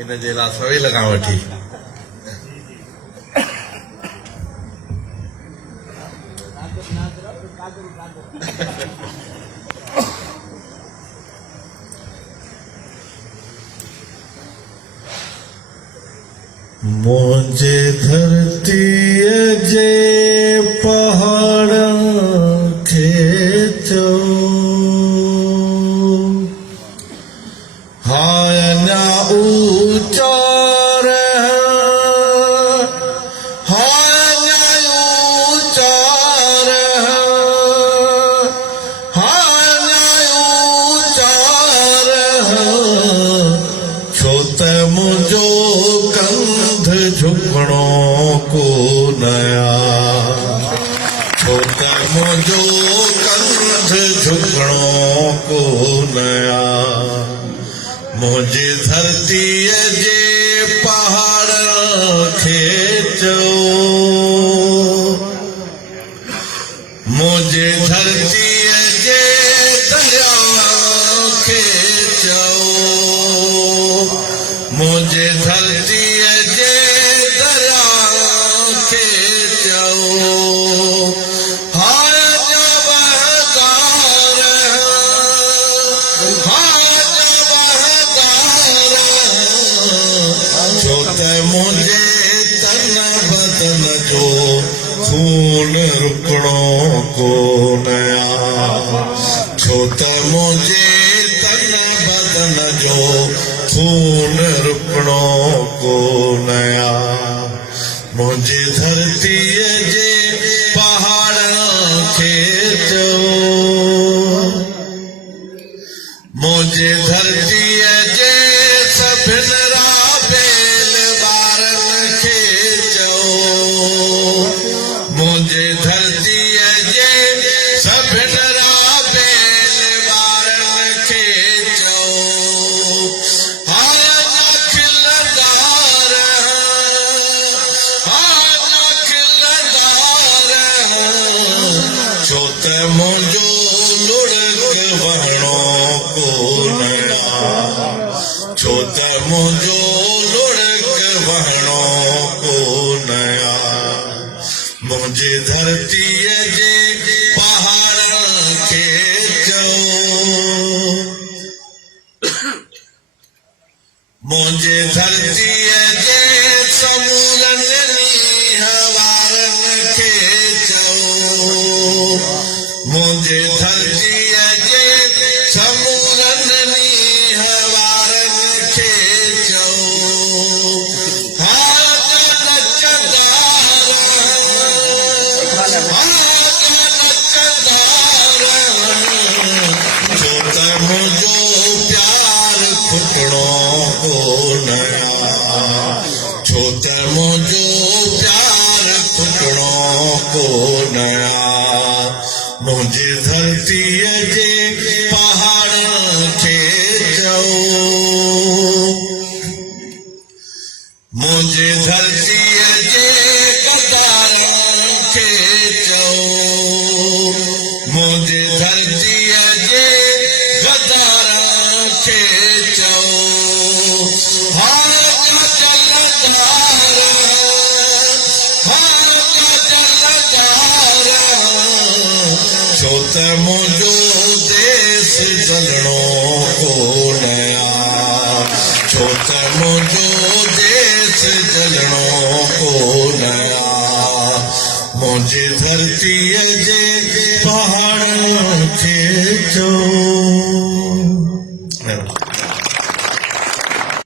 इन जे लाइ सवेल खां वठी मुझे धरतीअ जे पहाड़ खे चओ हाय अञा ऊचा झुकणो को नया छो त मुंहिंजो कंध झुकणो को नया मुंहिंजी धरतीअ जे पहाड़ खे चओ मुंहिंजी धरतीअ जे दरिया खे चओ मुंहिंजी धरतीअ जे मुझे तन बदन जो खून रुकणो को नया छो त मुझे तन बदन जो खून रुकणो को नया मुझे धरतीअ जे पहाड़ खे चओ मुझे धरतीअ जे सभिनि मुझे धरतीअ जे सभिनि राबेल ॿारनि खे चओ हाय अञा खिलंदा छो त मुंहिंजो लुढ़क वहणो को नया छो त मुंहिंजो लुढ़क वहणो को नया मुझे धरतीअ जे पहाड़ खे चओ मुझे धरतीअ जे समूरनि नीहवारनि खे चओ मुझे धरतीअ जे समूरनि नीहवारनि खे चओ मुझो प्यार फुटणो को नया छो त मुझो प्यार फुटणो को नया मुझे धरतीअ जे पहाड़ खे चओ मुझे धरतीअ जे गदारनि खे चओ मुझे धरतीअ जे छो त मुंहिंजो देश जलणो को नया छो त मुंहिंजो देश जलणो को नया मुंहिंजी धरतीअ जे पहाड़ खे चओ